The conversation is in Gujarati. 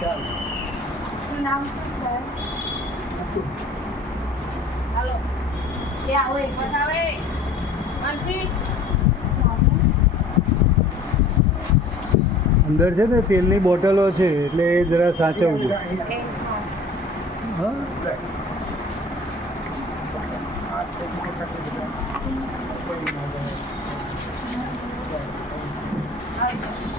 નામ શું છે? હાલો એ આવો એક વખત આવે માનસી અંદર છે ને તેલની બોટલો છે એટલે એ જરા સાચવજો. હા આવી